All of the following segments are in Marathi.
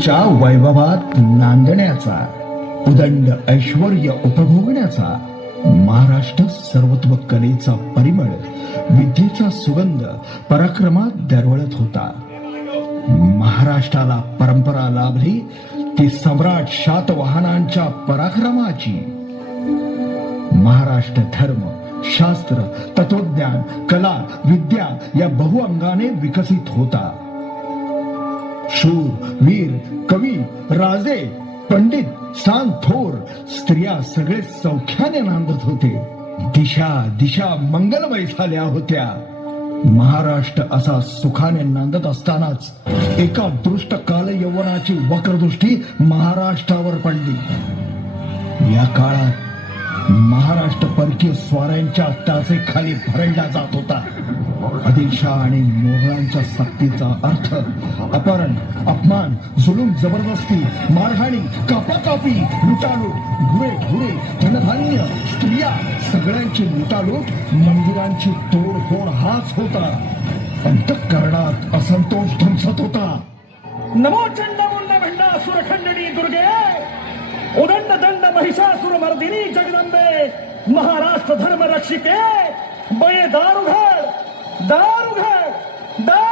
च्या वैभवात नांदण्याचा उदंड ऐश्वर उपभोगण्याचा महाराष्ट्र सर्वत्व कलेचा परिमळ विद्येचा सुगंध पराक्रमात दरवळत होता. महाराष्ट्राला परंपरा लाभली ती सम्राट शातवाहनांच्या पराक्रमाची. महाराष्ट्र धर्म शास्त्र तत्वज्ञान कला विद्या या बहुअंगाने विकसित होता. शूर वीर कवी राजे पंडित सांग थोर स्त्रिया सगळे सौख्याने नांदत होते. दिशा दिशा मंगलमय झाल्या होत्या. महाराष्ट्र असा सुखाने नांदत असतानाच एका दृष्ट काल यवनाची वक्रदृष्टी महाराष्ट्रावर पडली. या काळात महाराष्ट्र परकीय स्वाऱ्यांच्या टाचे खाली भरडला जात होता. आदिलशाह आणि मोगलांच्या सक्तीचा अर्थ अपहरण अपमान जुलूम जबरदस्ती मारहाणी कापाकापी लुटालूट घुरे घुरे धनधान्य स्त्रिया सगळ्यांची लुटालूट मंदिरांची तोडफोड हाच होता. अंतकरणात असंतोष धमसत होता. नमो चंडमुंड भंडा सुरखंडणी दुर्गे. उदंड दंड महिषासुर मर्दिनी जगदंबे. महाराष्ट्र धर्म रक्षिके. बये दारुघड दारुघड दारुघड दारी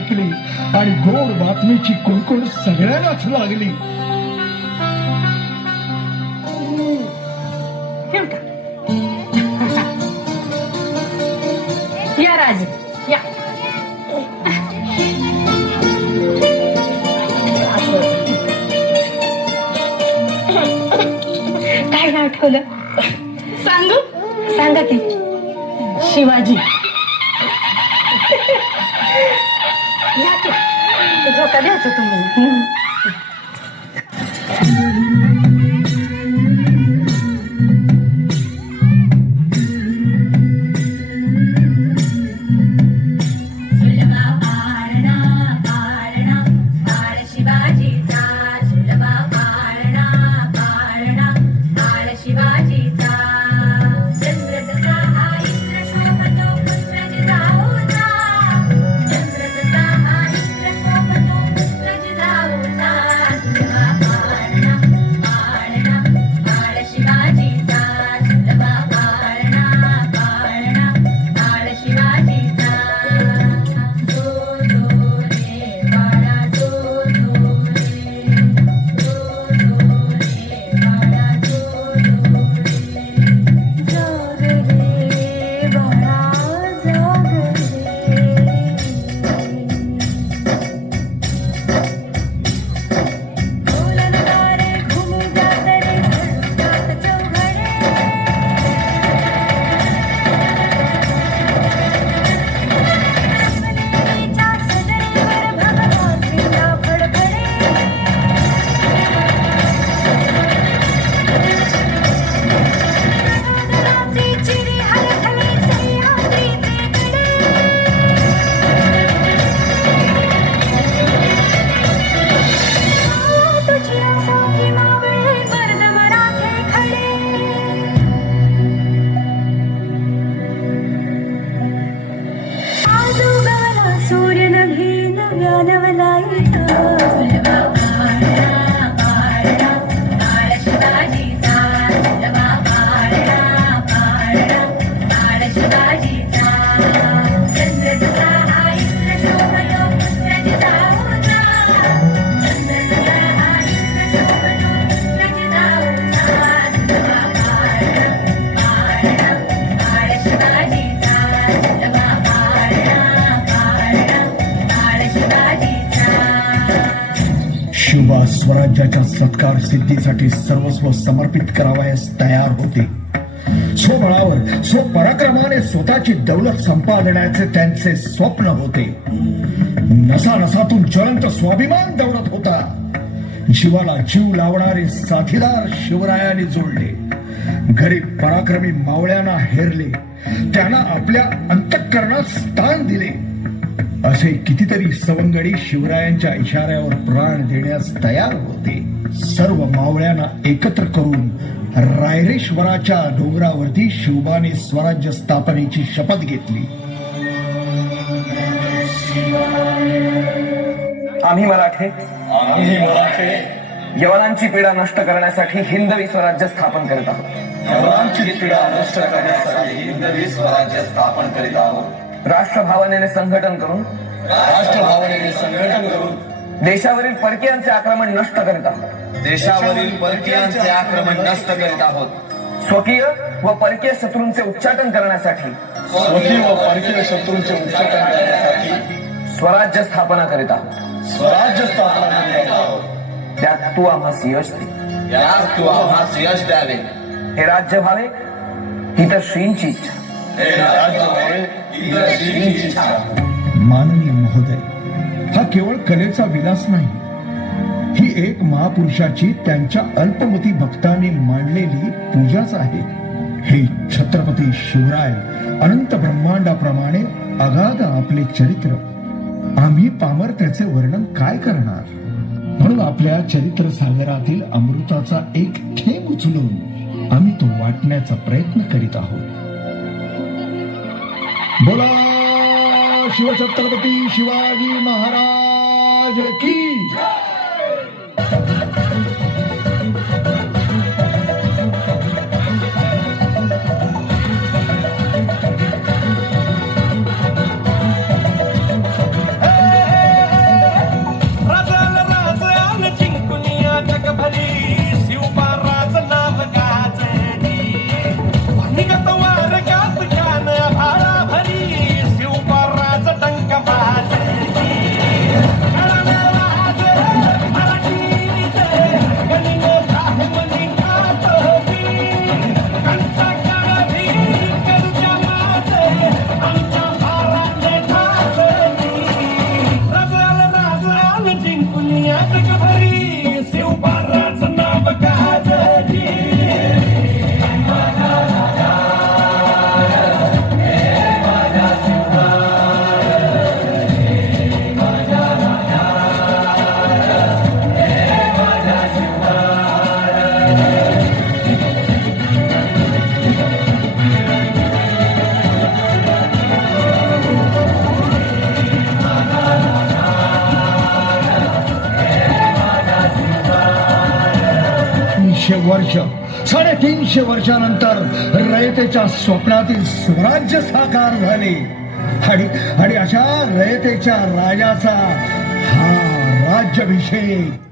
ऐकली आणि गोड बातमीची कुणकुण सगळ्यांनाच लागली. या राज या. काय नाव ठेवलं? सांगू? सांगा की. शिवाजी. झोका द्यायचं तुम्ही. सत्कार सिद्धीसाठी सर्वस्व समर्पित करावयास तयार होते. स्वबळावर स्वपराक्रमाने स्वतःची दौलत संपादण्याचे त्यांचे स्वप्न होते. नसा नसातून ज्वलंत स्वाभिमान दौडत होता. जीवाला जीव लावणारे साथीदार शिवरायाने जोडले. गरीब पराक्रमी मावळ्यांना हेरले. त्यांना आपल्या अंतःकरणात स्थान दिले. असे कितीतरी सवंगडी शिवरायांच्या इशाऱ्यावर प्राण देण्यास तयार होते. सर्व मावळ्यांना एकत्र करून रायरेश्वराच्या डोंगरावरती शिवबाने स्वराज्य स्थापनेची शपथ घेतली. आम्ही मराठे. आम्ही मराठे. यवनांची पीडा नष्ट करण्यासाठी हिंदवी स्वराज्य स्थापन करीत आहोत. यवनांची पीडा नष्ट करण्यासाठी हिंदवी स्वराज्य स्थापन करीत आहोत. राष्ट्रभावनेने संघटन करून राष्ट्रभावनेने संघटन करून देशावरील परकीयांचे आक्रमण नष्ट करीत आहोत. देशावरील परकीयांचे आक्रमण नष्ट करीत आहोत. स्वकीय व परकीय शत्रूंचे उच्चाटन करण्यासाठी स्वकीय व परकीय शत्रूंचे उच्चाटन करण्यासाठी स्वराज्य स्थापना करीत आहोत. स्वराज्य स्थापना करीत आहोत. त्यात तू आम्हास यश दे. यास तू आम्हास यश द्यावे. हे राज्य व्हावे ही तर श्रींची इच्छा. माननीय महोदय हा केवळ कलेचा विलास नाही. ही एक महापुरुषाची त्यांच्या अल्पमती भक्ताने मांडलेली पूजाच आहे. हे छत्रपती शिवराय अनंत ब्रह्मांडाप्रमाणे अगाध आपले चरित्र. आम्ही पामर त्याचे वर्णन काय करणार? म्हणून आपल्या चरित्र सागरातील अमृताचा एक थेंब उचलून आम्ही तो वाटण्याचा प्रयत्न करीत आहोत. बोला शिवछत्रपती शिवाजी महाराज की या तीनशे वर्ष साडेतीनशे वर्षानंतर रयतेच्या स्वप्नातील स्वराज्य साकार झाले. आणि आणि अशा रयतेच्या राजाचा हा राज्याभिषेक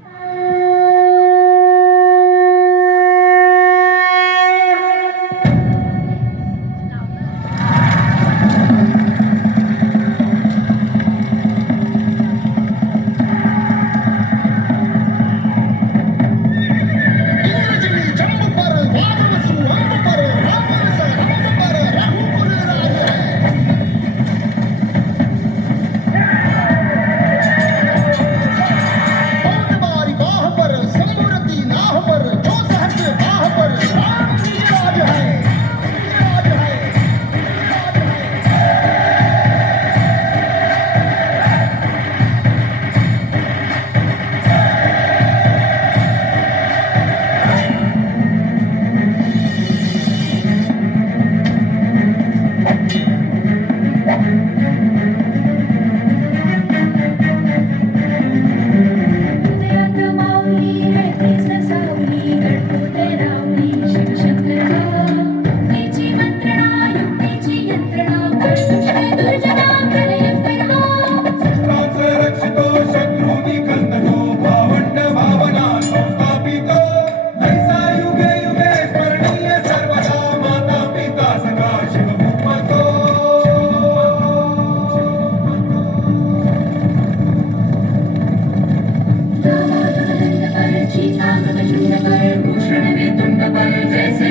దండపయ భూషణ తుండపయ జయ శ్రీ